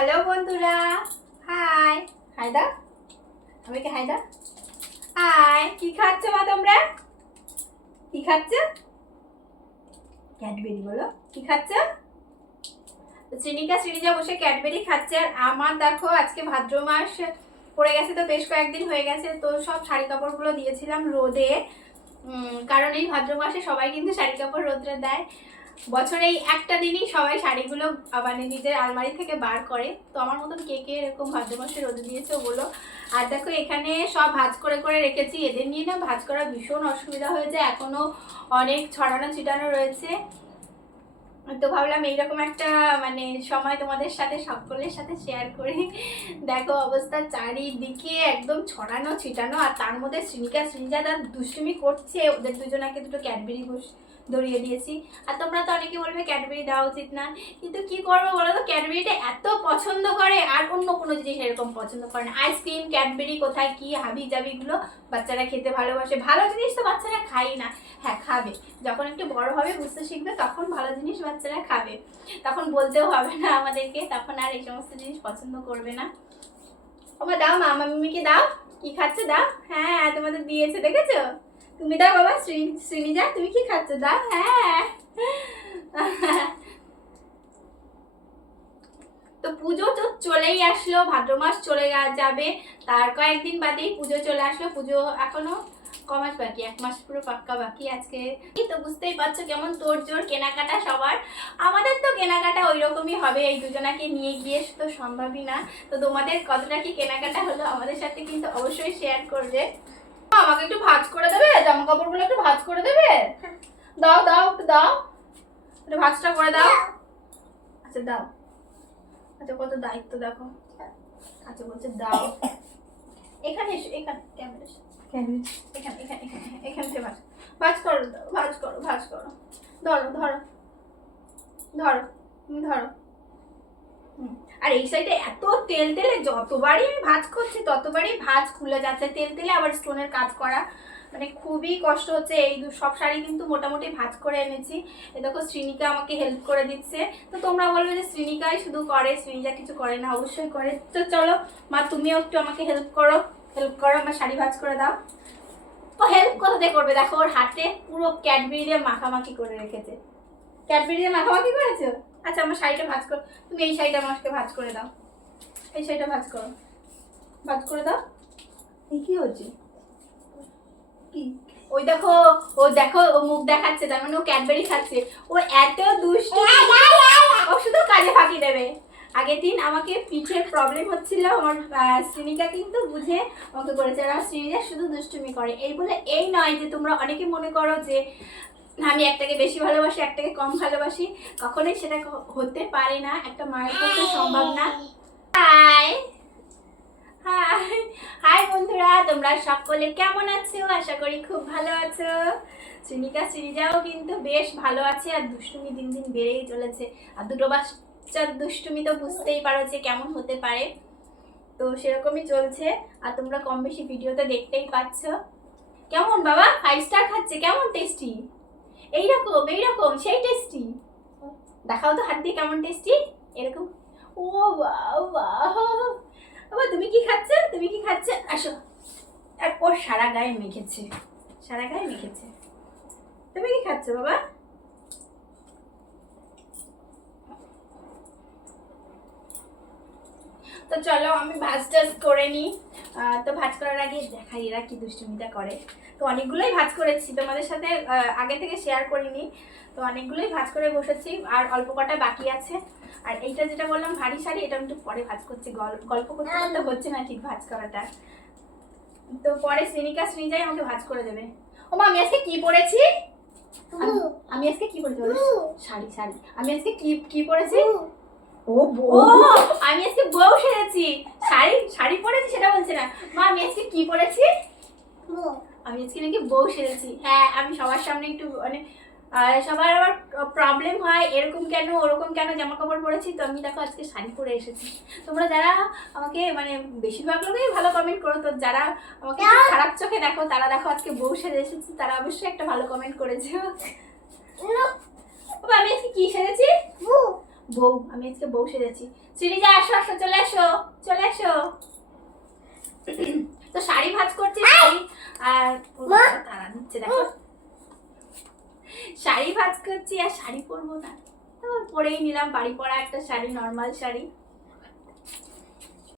Hello বন্ধুরা, high high দা, আমাকে high দা। High, কি খাচ্ছ মা তোমরা? কি খাচ্ছ? ক্যাডবেরি বলো, কি খাচ্ছ? শ্রীনিকা বসে ক্যাডবেরি খাচ্ছে। আর আমার দেখো আজকে ভাদ্র মাস পড়ে গেছে, তো বেশ কয়েকদিন হয়ে গেছে, তো সব শাড়ি কাপড়গুলো দিয়েছিলাম রোদে। কারণ এই ভাদ্র মাসে সবাই কিন্তু শাড়ি কাপড় রোদে দেয়। বছরে এই একটা দিনই সবাই শাড়িগুলো মানে নিজের আলমারি থেকে বার করে। তো আমার মতন কে কে এরকম ভাদ্র মাসে রোদে দিয়েছে বলো। আর দেখো এখানে সব ভাঁজ করে করে রেখেছি। এদের নিয়ে না ভাঁজ করা ভীষণ অসুবিধা হয়েছে, এখনো অনেক ছড়ানো ছিটানো রয়েছে। তো ভাবলাম এইরকম একটা মানে সময় তোমাদের সাথে সকলের সাথে শেয়ার করি। দেখো অবস্থা চারিদিকে একদম ছড়ানো ছিটানো, আর তার মধ্যে শ্রীনিজা তার দুষ্টুমি করছে। ওদের দুজনাকে দুটো ক্যাডবেরি ধরিয়ে দিয়েছি। আর তোমরা তো অনেকে বলবে ক্যাডবেরি দেওয়া উচিত না, কিন্তু কি করবো বলো তো, ক্যাডবেরিটা এত পছন্দ করে আর অন্য কোনো জিনিস এরকম পছন্দ করে না। আইসক্রিম, ক্যাডবেরি, কোথায় কি হাবি জাবিগুলো বাচ্চারা খেতে ভালোবাসে। ভালো জিনিস তো বাচ্চারা খাই না, হ্যাঁ খাবে, যখন একটু বড় হবে বুঝতে শিখবে তখন ভালো জিনিস বাচ্চারা খাবে, তখন বলতেও হবে না আমাদেরকে, তখন আর এই সমস্ত জিনিস পছন্দ করবে না। ওমা দাও, মামা মিমিকে দাও, কি খাচ্ছে দাও। হ্যাঁ তোমাদের দিয়েছে দেখেছো, তুমি দাও বাবা। শ্রীনিজা তুমি কি খাচ্ছ দাও। হ্যাঁ তো পুজো তো চলেই আসলো, ভাদ্র মাস চলে যাবে, তার কয়েকদিন বাদেই পুজো চলে আসলো। পুজো এখনো কমাস বাকি, 1 মাস পুরো পাক্কা বাকি। আজকে তো বুঝতেই পারছো কেমন তোড়জোড় কেনাকাটা সবার। আমাদের তো কেনাকাটা ওই রকমই হবে, এই দুজনাকে নিয়ে গিয়ে তো সম্ভবই না। তো তোমাদের কতটা কি কেনাকাটা হলো আমাদের সাথে কিন্তু অবশ্যই শেয়ার করবে। আমাকে একটু ভাঁজ করে দেবে, জামা কাপড়গুলো একটু ভাঁজ করে দেবে। দাও দাও একটু দাও, একটু ভাঁজটা করে দাও। আচ্ছা দাও, আচ্ছা কত দায়িত্ব দেখো। আচ্ছা বলছে দাও, এখানে এসো, এখানে ক্যামেরা এখানে এখানে এখানে এখানে ভাঁজ ভাঁজ করো, ভাঁজ করো, ভাঁজ করো। ধরো ধরো ধরো, তুমি ধরো। আর এই সাইডে এত তেল তেলে, যতবারই আমি ভাঁজ করছি ততবারই ভাঁজ খুলে যাচ্ছে। তেল তেলে আবার স্টোনের কাজ করা, মানে খুবই কষ্ট হচ্ছে। এই সব শাড়ি কিন্তু মোটামুটি ভাঁজ করে এনেছি। এ দেখো শ্রীনিকা আমাকে হেল্প করে দিচ্ছে। তো তোমরা বলবে যে শ্রীনিকাই শুধু করে, শ্রীনিজা কিছু করে না। অবশ্যই করে। তো চলো মা, তুমিও একটু আমাকে হেল্প করো, আমার শাড়ি ভাঁজ করে দাও। ও হেল্প কোথাতে করবে, দেখো ওর হাতে পুরো ক্যাডবেরি দিয়ে মাখামাখি করে রেখেছে। ক্যাডবেরি দিয়ে মাখামাখি করেছো। আচ্ছা আমার শাড়িটা ভাঁজ করো, তুমি এই শাড়িটা আমাকে ভাঁজ করে দাও, এই শাড়িটা ভাঁজ করো, ভাঁজ করে দাও। এই কি হচ্ছে, কি ওই দেখো, ও দেখো ও মুখ দেখাচ্ছে, তার মানে ও ক্যাডবেরি খাচ্ছে। ও এত দুষ্টু, ও শুধু কাজে ফাঁকি দেবে। আগের দিন আমাকে পিঠের প্রবলেম হচ্ছিল, আমার শ্রীনিকা কিন্তু বুঝে আমাকে করেছে। আর শ্রীনিকা শুধু দুষ্টুমি করে। এই বলে এই নয় যে তোমরা অনেকে মনে করো যে আমি একটাকে বেশি ভালোবাসি একটাকে কম ভালোবাসি, কখনোই সেটা হতে পারে না, একটা মায়ের পক্ষে সম্ভব না। হাই হাই হাই বন্ধুরা, তোমরা সকলে কেমন আছো? আশা করি খুব ভালো আছো। শ্রীনিজাও কিন্তু বেশ ভালো আছে, আর দুষ্টুমি দিন দিন বেড়েই চলেছে। আর দুটো বাচ্চার দুষ্টুমি তো বুঝতেই পারো যে কেমন হতে পারে, তো সেরকমই চলছে। আর তোমরা কম বেশি ভিডিওতে দেখতেই পাচ্ছ। কেমন বাবা 5 স্টার খাচ্ছে, কেমন টেস্টি, এইরকম এইরকম সেই টেস্টি। দেখাও তো হাত দিয়ে কেমন টেস্টি, এরকম। ও বাবা, বাবা তুমি কি খাচ্ছ, তুমি কি খাচ্ছ, আসো। আর ওর সারা গায়ে মেখেছে, সারা গায়ে মেখেছে। তুমি কি খাচ্ছ বাবা? তো চলো আমি ভাজ টাজ করে নিই। তো ভাজ করার আগে দেখাই এরা কি দুষ্টুমিটা করে। তো অনেকগুলোই ভাজ করেছি, তোমাদের সাথে আগে থেকে শেয়ার করিনি। তো অনেকগুলোই ভাজ করে বসেছি, আর অল্প কটা বাকি আছে। আর এইটা যেটা বললাম ভারী শাড়ি, এটা একটু পরে ভাজ করছি, গল্প করতে করতে হচ্ছে না ঠিক ভাজ করাটা। তো পরে শ্রীনিজাই আমাকে ভাজ করে দেবে। ও মা, আমি আজকে কি পরেছি, আমি আজকে কি পরেছি শাড়ি শাড়ি, আমি আজকে কি পরেছি, ও আমি আজকে বউ সেরেছি। শাড়ি শাড়ি পরেছি সেটা বলছে না মা, আমি আজকে কি পরেছি, আমি আজকে নাকি বউ সেরেছি। হ্যাঁ, আমি সবার সামনে একটু মানে সবার আবার প্রবলেম হয়, এরকম কেন ওরকম কেন জামা কাপড় পরেছি। তো আমি দেখো আজকে শাড়ি পরে এসেছি। তোমরা যারা আমাকে মানে বেশিরভাগ লোকেই ভালো কমেন্ট করো, তো যারা আমাকে খারাপ চোখে দেখো তারা দেখো আজকে বউ সেরে এসেছি, তারা অবশ্যই একটা ভালো কমেন্ট করেছে। আমি আজকে কি সেরেছি, বউ, আমি আজকে বউ সেজেছি। শ্রীজা আসো আসো, চলে আসো চলে আসো। তো শাড়ি ভাঁজ করছি, শাড়ি আর তারা দিচ্ছে দেখো, শাড়ি ভাঁজ করছি আর শাড়ি পরবো না, তো পরেই নিলাম বাড়ি পরা একটা শাড়ি, নর্মাল শাড়ি।